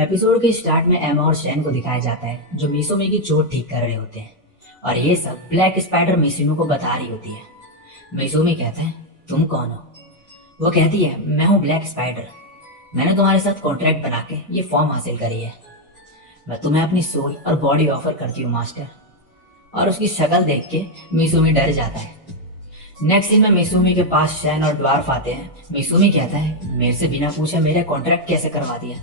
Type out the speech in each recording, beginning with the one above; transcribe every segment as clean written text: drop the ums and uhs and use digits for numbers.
Episode के start में एमा और शैन को दिखाया जाता है जो मिसुमी की चोट ठीक कर रहे होते हैं और ये सब ब्लैक स्पाइडर मिसुमी को बता रही होती है। मिसुमी कहते हैं तुम कौन हो? वो कहती है मैं हूँ ब्लैक स्पाइडर। मैंने तुम्हारे साथ कॉन्ट्रैक्ट बना के ये फॉर्म हासिल करी है। मैं तुम्हें अपनी सोल और बॉडी ऑफर करती हूँ मास्टर। और उसकी शक्ल देख के मिसुमी डर जाता है। नेक्स्ट सीन में मिसुमी के पास शैन और ड्वार्फ आते हैं। मिसुमी कहता है मेरे से बिना पूछे मेरे कॉन्ट्रैक्ट कैसे करवा दिया?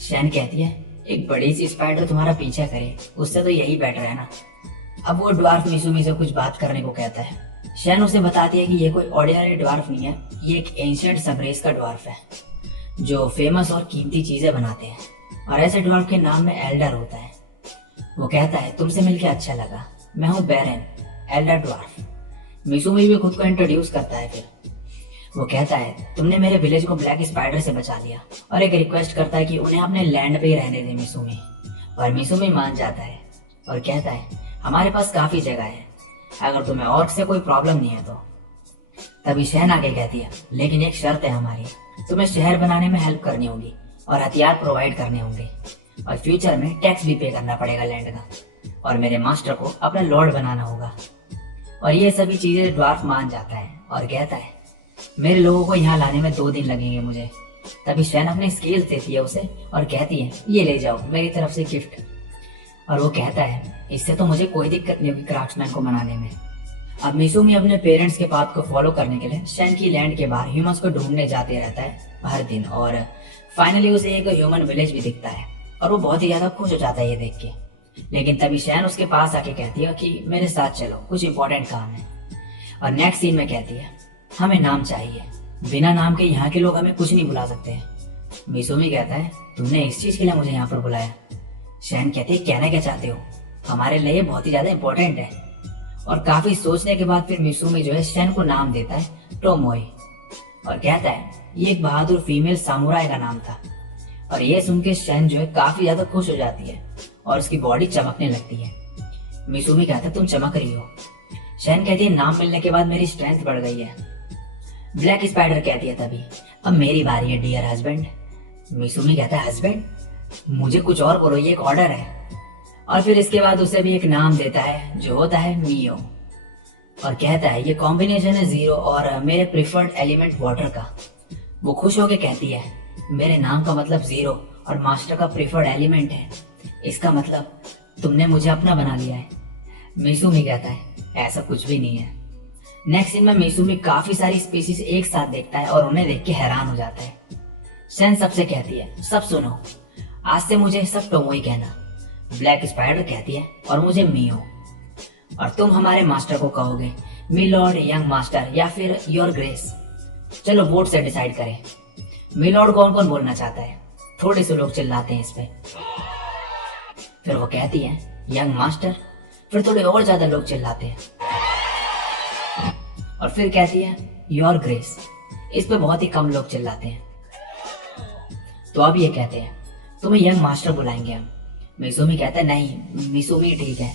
शैन कहती है एक बड़ी सी स्पाइडर तुम्हारा पीछा करे उससे तो यही बेटर है ना। अब वो ड्वार्फ मिसुमी से कुछ बात करने को कहता है। शैन उसे बताती है कि ये कोई ऑर्डिनरी ड्वार्फ नहीं है, ये एक एंशिएंट सबरेस का ड्वार्फ है जो फेमस और कीमती चीजें बनाते हैं और ऐसे ड्वार्फ के नाम में एल्डर होता है। वो कहता है तुमसे मिलकर अच्छा लगा, मैं हूँ बेरेन, एल्डर ड्वार्फ। मिसुमी भी खुद को इंट्रोड्यूस करता है। फिर वो कहता है तुमने मेरे विलेज को ब्लैक स्पाइडर से बचा लिया और एक रिक्वेस्ट करता है कि उन्हें अपने लैंड पे ही रहने दे मिसुमी। और मिसुमी मान जाता है और कहता है हमारे पास काफी जगह है, अगर तुम्हें ऑर्क से कोई प्रॉब्लम नहीं है तो। तभी शैन आगे कहती है लेकिन एक शर्त है हमारी, तुम्हें शहर बनाने में हेल्प करनी होगी और हथियार प्रोवाइड करने होंगे और फ्यूचर में टैक्स भी पे करना पड़ेगा लैंड का, और मेरे मास्टर को अपना लॉर्ड बनाना होगा। और ये सभी चीजें ड्वार्फ मान जाता है और कहता है मेरे लोगों को यहाँ लाने में 2 दिन लगेंगे मुझे। तभी शैन अपने स्केल्स देती है उसे और कहती है ये ले जाओ मेरी तरफ से गिफ्ट। और वो कहता है इससे तो मुझे कोई दिक्कत नहीं होगी क्राफ्ट्समैन को मनाने में। अब मिसुमी अपने पेरेंट्स के पाथ को फॉलो करने के लिए शैन की लैंड के बाहर ह्यूमंस को ढूंढने जाते रहता है हर दिन, और फाइनली उसे एक ह्यूमन विलेज भी दिखता है और वो बहुत ही ज्यादा खुश हो जाता है ये देख के। लेकिन तभी शैन उसके पास आके कहती है कि मेरे साथ चलो, कुछ इंपॉर्टेंट काम है। और नेक्स्ट सीन में कहती है हमें नाम चाहिए, बिना नाम के यहाँ के लोग हमें कुछ नहीं बुला सकते। मिसुमी कहता है तुमने इस चीज के लिए मुझे यहाँ पर बुलाया? शैन कहती है कहना क्या चाहते हो, हमारे लिए बहुत ही ज्यादा इंपॉर्टेंट है। और काफी सोचने के बाद फिर मिसुमी जो है शैन को नाम देता है टोमोई और कहता है ये एक बहादुर फीमेल सामुराई का नाम था। और ये सुन के शैन जो है काफी ज्यादा खुश हो जाती है और उसकी बॉडी चमकने लगती है। मिसुमी कहता है तुम चमक रही हो। शैन कहती है नाम मिलने के बाद मेरी स्ट्रेंथ बढ़ गई है। ब्लैक स्पाइडर कहती है तभी अब मेरी बारी है डियर हस्बैंड। मिसुमी कहता है हस्बैंड? मुझे कुछ और बोलो, ये एक ऑर्डर है। और फिर इसके बाद उसे भी एक नाम देता है जो होता है मियो और कहता है ये कॉम्बिनेशन है 0 और मेरे प्रिफर्ड एलिमेंट वाटर का। वो खुश होकर कहती है मेरे नाम का मतलब 0 और मास्टर का प्रिफर्ड एलिमेंट है, इसका मतलब तुमने मुझे अपना बना लिया है। मिसुमी कहता है ऐसा कुछ भी नहीं है। नेक्स्ट सीन में मिसुमी काफी सारी स्पीसीज एक साथ देखता है और उन्हें देख के हैरान हो जाता है। शैन सबसे कहती है सब सुनो, आज से मुझे सब टोमोई कहना। ब्लैक स्पाइडर कहती है और मुझे मियो। और तुम हमारे मास्टर को कहोगे मी लॉर्ड, यंग मास्टर या फिर योर ग्रेस। चलो वोट से डिसाइड करें। मी लॉर्ड कौन कौन बोलना चाहता है? थोड़े से लोग चिल्लाते हैं इस पे। फिर वो कहती है यंग मास्टर, फिर थोड़े और ज्यादा लोग चिल्लाते हैं और फिर कहती है योर ग्रेस। इस पे बहुत ही कम लोग चिल्लाते हैं। तो अब ये कहते हैं तुम्हें यंग मास्टर बुलाएंगे हम। मिसुमी कहता है नहीं, मिसुमी ठीक है।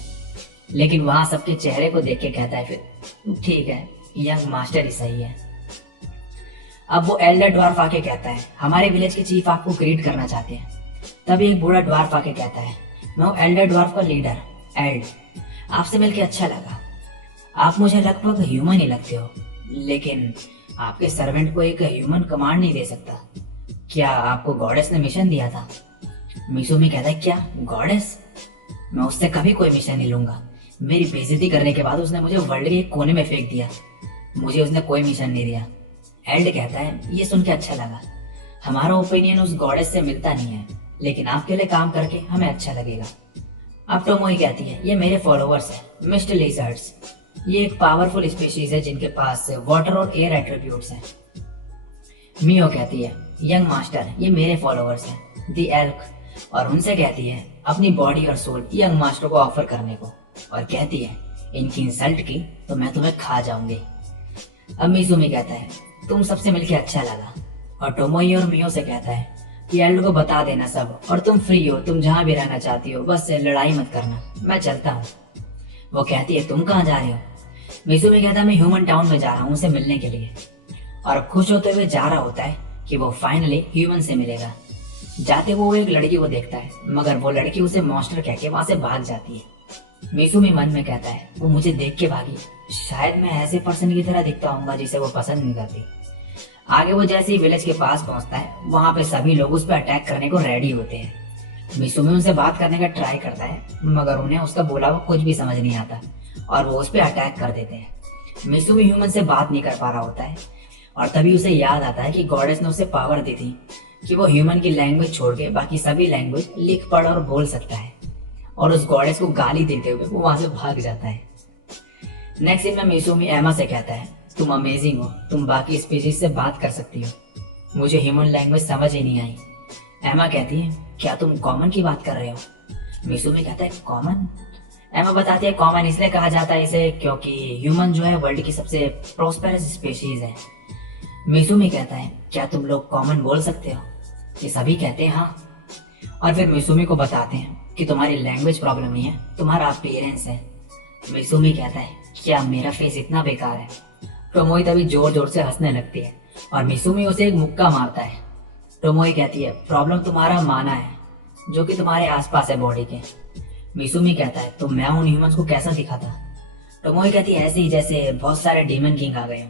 लेकिन वहां सबके चेहरे को देख के कहता है फिर ठीक है, यंग मास्टर ही सही है। अब वो एल्डर ड्वार्फ आके कहता है हमारे विलेज के चीफ आपको ग्रीट करना चाहते हैं। तभी एक बूढ़ा ड्वार्फ आके कहता है मैं हूँ एल्डर ड्वार्फ का लीडर एल्ड, आपसे मिलके अच्छा लगा। आप मुझे लगभग ह्यूमन ही लगते हो, लेकिन आपके सर्वेंट को एक ह्यूमन कमांड नहीं दे सकता। क्या आपको गॉडेस ने मिशन दिया था? मिसुमी कहता है क्या गॉडेस? मैं उससे कभी कोई मिशन नहीं लूंगा। मेरी बेइज्जती करने के बाद उसने मुझे वर्ल्ड के एक कोने में फेंक दिया, मुझे उसने कोई मिशन नहीं दिया। एल्ड कहता है ये सुन के अच्छा लगा, हमारा ओपिनियन उस गॉडेस से मिलता नहीं है, लेकिन आपके लिए काम करके हमें अच्छा लगेगा। अब टोमोई कहती है ये मेरे फॉलोअर्स हैं, मिस्टर लिजर्ड्स। ये एक पावरफुल स्पीशीज है जिनके पास वाटर और एयर एट्रीब्यूट्स हैं। मियो कहती है यंग मास्टर, ये मेरे फॉलोअर्स हैं, दी एल्क। और उनसे कहती है अपनी बॉडी और सोल यंग मास्टर को ऑफर करने को, और कहती है इनकी इंसल्ट की तो मैं तुम्हें खा जाऊंगी। अब मिसुमी कहता है तुम सबसे मिलके अच्छा लगा, और टोमोई और मियो से कहता है कि एल्ड को बता देना सब, और तुम फ्री हो, तुम जहाँ भी रहना चाहती हो, बस लड़ाई मत करना, मैं चलता हूँ। वो कहती है तुम कहाँ जा रहे हो? मिसुमी कहता है मैं ह्यूमन टाउन में जा रहा हूँ उसे मिलने के लिए। और खुश होते हुए जा रहा होता है कि वो फाइनली ह्यूमन से मिलेगा। जाते वो एक लड़की को देखता है, मगर वो लड़की उसे मॉन्स्टर कह के वहां से भाग जाती है। मिसुमी मन में कहता है वो मुझे देख के भागी, शायद मैं ऐसे पर्सन की तरह दिखता हूँ जिसे वो पसंद नहीं करती। आगे वो जैसे ही विलेज के पास पहुंचता है, वहां पे सभी लोग उस पर अटैक करने को रेडी होते हैं। मिसुमी उनसे बात करने का ट्राई करता है, मगर उन्हें उसका बोला हुआ कुछ भी समझ नहीं आता और वो उस पर अटैक कर देते हैं। मिसुमी ह्यूमन से बात नहीं कर पा रहा होता है और तभी उसे याद आता है कि गॉडेस ने उसे पावर दी थी कि वो ह्यूमन की लैंग्वेज छोड़ के बाकी सभी लैंग्वेज लिख पढ़ और बोल सकता है। और उस गॉडेस को गाली देते हुए वो वहां से भाग जाता है। नेक्स्ट सीन में मिसुमी एमा से कहता है तुम अमेजिंग हो, तुम बाकी स्पीशीज से बात कर सकती हो, मुझे ह्यूमन लैंग्वेज समझ ही नहीं आई। एमा कहती है क्या तुम कॉमन की बात कर रहे हो? मिसुमी कहता है कॉमन? एमा बताती है कॉमन इसलिए कहा जाता है इसे क्योंकि ह्यूमन जो है वर्ल्ड की सबसे प्रोस्पेरस स्पीशीज है। मिसुमी कहता है क्या तुम लोग कॉमन बोल सकते हो? ये सभी कहते हैं हाँ। और फिर मिसुमी को बताते हैं कि तुम्हारी लैंग्वेज प्रॉब्लम नहीं है, तुम्हारा अपीयरेंस है। मिसुमी कहता है क्या मेरा फेस इतना बेकार है? टोमोई तभी जोर जोर से हंसने लगती है और मिसुमी उसे एक मुक्का मारता है। टोमोई कहती है प्रॉब्लम तुम्हारा माना है जो कि तुम्हारे आसपास है बॉडी के। मिसुमी कहता है तो मैं उन ह्यूमंस को कैसा दिखा था? टोमोई कहती है ऐसे ही जैसे बहुत सारे डीमन किंग आ गए हो।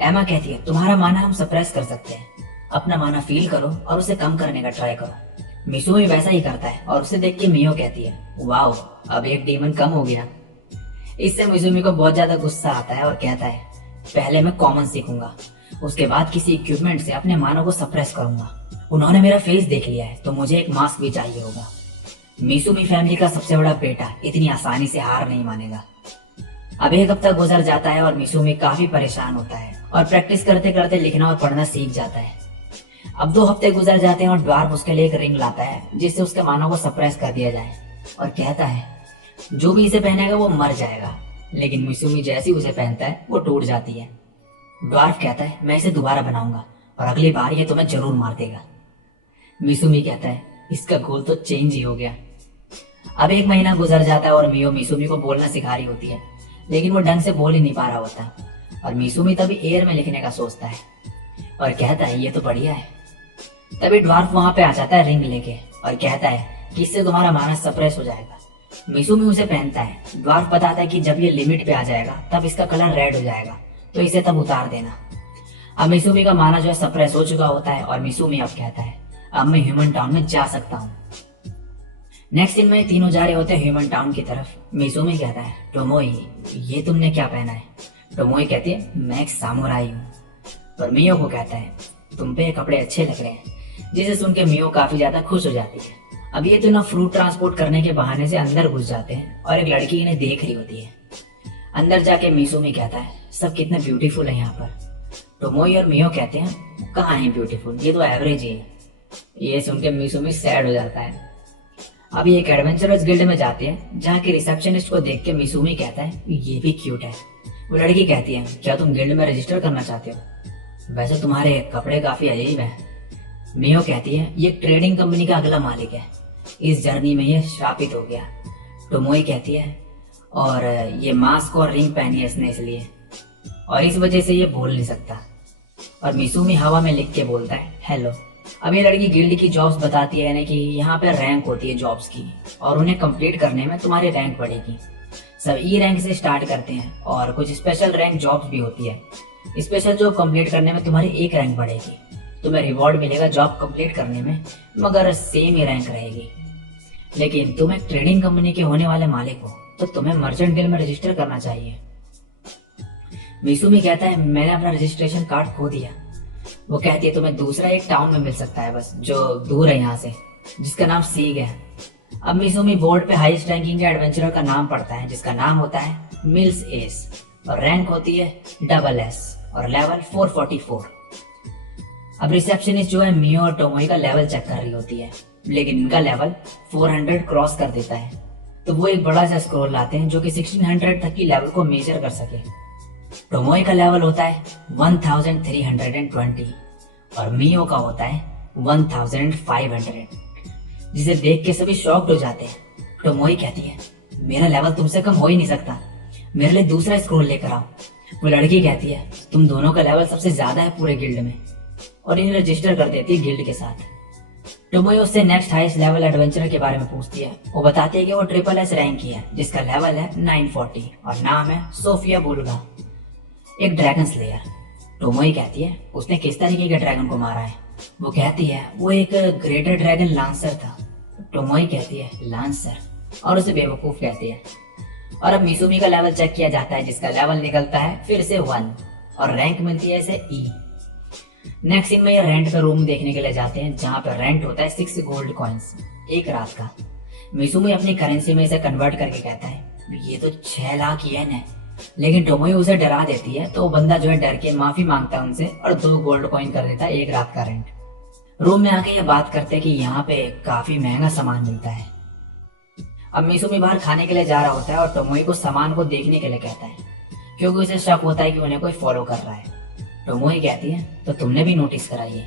एमा कहती है तुम्हारा माना हम सप्रेस कर सकते हैं, अपना माना फील करो और उसे कम करने का ट्राई करो। मिसुमी वैसा ही करता है और उसे देख के मियो कहती है वाओ अब एक डीमन कम हो गया। इससे मिसुमी को बहुत ज्यादा गुस्सा आता है और कहता है पहले मैं कॉमन सीखूंगा, उसके बाद किसी इक्विपमेंट से अपने मानों को सप्रेस करूंगा। उन्होंने मेरा फेस देख लिया है तो मुझे एक मास्क भी चाहिए होगा। मिसुमी फैमिली का सबसे बड़ा बेटा इतनी आसानी से हार नहीं मानेगा। अब एक हफ्ता गुजर जाता है और मिसुमी काफी परेशान होता है और प्रैक्टिस करते करते लिखना और पढ़ना सीख जाता है। अब 2 हफ्ते गुजर जाते हैं और ड्वार्फ उसके लिए एक रिंग लाता है जिससे उसके मानव को सप्रेस कर दिया जाए और कहता है जो भी इसे पहनेगा वो मर जाएगा। लेकिन मिसुमी जैसे ही उसे पहनता है वो टूट जाती है। ड्वार्फ कहता है मैं इसे दोबारा बनाऊंगा और अगली बार ये तुम्हें जरूर मार देगा। मिसुमी कहता है इसका गोल तो चेंज ही हो गया। अब 1 महीना गुजर जाता है और मियो मिसुमी को बोलना सिखा रही होती है, लेकिन वो ढंग से बोल ही नहीं पा रहा होता और मिसुमी तभी एयर में लिखने का सोचता है और कहता है ये तो बढ़िया है। तभी ड्वार्फ वहां पे आ जाता है रिंग लेके और कहता है कि इससे तुम्हारा मानस सप्रेस हो जाएगा। मिसुमी उसे पहनता है। ड्वार्फ बताता है कि जब ये लिमिट पे आ जाएगा तब इसका कलर रेड हो जाएगा तो इसे तब उतार देना। अब मिसुमी का माना जो है सप्रेस हो चुका होता है और मिसुमी अब कहता है अब मैं ह्यूमन टाउन में जा सकता हूँ। नेक्स्ट दिन में तीनों जा रहे होते हैं ह्यूमन टाउन की तरफ। मिसुमी कहता है टोमोई ये तुमने क्या पहना है? टोमोई कहती है मैं एक सामुराई हूँ। पर मियो को कहता है तुम पे ये कपड़े अच्छे लग रहे हैं, जिसे सुन के मियो काफी ज्यादा खुश हो जाती है। अब ये दोनों फ्रूट ट्रांसपोर्ट करने के बहाने से अंदर घुस जाते हैं और एक लड़की इन्हें देख रही होती है। अंदर जाके मिसुमी कहता है सब कितने ब्यूटीफुल है यहाँ पर। टोमोई और मियो कहते हैं कहाँ है ब्यूटीफुल, ये तो एवरेज ही है। ये सुन के मिसुमी सैड हो जाता है। अभी एक एडवेंचरस गिल्ड में जाते हैं जहाँ के रिसेप्शनिस्ट को देख के मिसुमी कहता है ये भी क्यूट है। वो लड़की कहती है क्या तुम गिल्ड में रजिस्टर करना चाहते हो? वैसे तुम्हारे कपड़े काफी अजीब हैं। मियो कहती है ये ट्रेडिंग कंपनी का अगला मालिक है, इस जर्नी में ये श्रापित हो गया। टोमोई कहती है और ये मास्क और रिंग पहनी है इसने इसलिए, और इस वजह से ये बोल नहीं सकता। और मिसुमी हवा में लिख के बोलता है हेलो। अब ये लड़की गिल्ड की जॉब्स बताती है कि यहाँ पे रैंक होती है जॉब्स की और उन्हें कंप्लीट करने में तुम्हारी रैंक बढ़ेगी। सब ई रैंक से स्टार्ट करते हैं और कुछ स्पेशल रैंक जॉब्स भी होती है। स्पेशल जॉब कंप्लीट करने में तुम्हारी 1 रैंक बढ़ेगी, तुम्हें रिवॉर्ड मिलेगा जॉब कंप्लीट करने में, मगर सेम ही रैंक रहेगी। लेकिन तुम एक ट्रेडिंग कंपनी के होने वाले मालिक हो तो तुम्हें मर्चेंट गिल्ड में रजिस्टर करना चाहिए। मिसुमी कहता है मैंने अपना रजिस्ट्रेशन कार्ड खो दिया। वो कहती है तुम्हें दूसरा एक टाउन में मिल सकता है बस, जो दूर है यहाँ से, जिसका नाम सीग है। अब मिसुमी बोर्ड पे हाईएस्ट रैंकिंग के एडवेंचरर का नाम पढ़ता है जिसका नाम होता है मिल्स एस और रैंक होती है SS और लेवल 444। अब रिसेप्शनिस्ट जो है मियो और टोमोई का लेवल चेक कर रही होती है, लेकिन इनका लेवल 400 क्रॉस कर देता है। तो वो एक बड़ा सा स्क्रॉल लाते हैं जो कि 1600 तक की लेवल को मेजर कर सके। टोमोई का लेवल होता है 1320 और मियो का होता है 1500, जिसे देख के सभी शॉक्ड हो जाते हैं। टोमोई कहती है मेरा लेवल तुमसे कम हो ही नहीं सकता, मेरे लिए दूसरा स्क्रॉल लेकर आओ। वो लड़की कहती है तुम दोनों का लेवल सबसे ज्यादा है पूरे गिल्ड में, और इन्हें रजिस्टर कर देती है गिल्ड के साथ। टोमोई उससे नेक्स्ट हाईएस्ट लेवल एडवेंचर के बारे में पूछती है। वो बताती है कि वो ट्रिपल एस रैंक की है जिसका लेवल है 940 और नाम है सोफिया बुल्गा, एक ड्रैगन स्लेयर। टोमोई कहती है उसने किस तरीके के ड्रैगन को मारा है। वो कहती है वो एक ग्रेटर ड्रैगन लांसर था। टोमोई कहती है लांसर, और उसे बेवकूफ कहती है। और अब मिसुमी का लेवल चेक किया जाता है जिसका लेवल निकलता है फिर से 1 और रैंक मिलती है इसे ई। नेक्स्ट सीन में ये रेंट का रूम देखने के लिए जाते हैं जहाँ पर रेंट होता है 6 गोल्ड कॉइन्स एक रात का। मिसुमी अपनी करेंसी में इसे कन्वर्ट करके कहता है ये तो 6 लाख येन है, लेकिन टोमोई उसे डरा देती है तो वो बंदा जो है डर के माफी मांगता है उनसे और 2 गोल्ड कॉइन कर देता है एक रात का रेंट। रूम में आके ये बात करते हैं कि यहाँ पे काफी महंगा सामान मिलता है। अब मिसुमी बाहर खाने के लिए जा रहा होता है और टोमोई को सामान को देखने के लिए कहता है क्योंकि उसे शक होता है कि उन्हें कोई फॉलो कर रहा है। टोमोई कहती है तो तुमने भी नोटिस करा ये।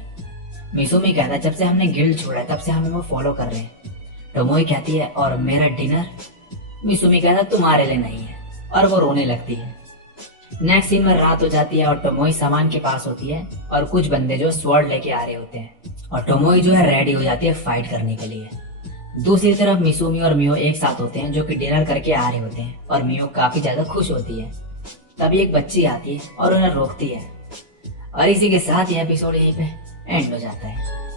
मिसुमी कहता है जब से हमने गिल्ड छोड़ा है तब से हमें वो फॉलो कर रहे हैं। टोमोई कहती है और मेरा डिनर। मिसुमी कहता है तुम्हारे लिए नहीं है, और वो रोने लगती है। नेक्स्ट सीन में रात हो जाती है और टोमोई सामान के पास होती है और कुछ बंदे जो स्वॉर्ड लेके आ रहे होते हैं और टोमोई जो है रेडी हो जाती है फाइट करने के लिए। दूसरी तरफ मिसुमी और मियो एक साथ होते हैं जो कि डिनर करके आ रहे होते हैं और मियो काफी ज्यादा खुश होती है। तभी एक बच्ची आती है और उन्हें रोकती है। और इसी के साथ ये एपिसोड यहीं पे एंड हो जाता है।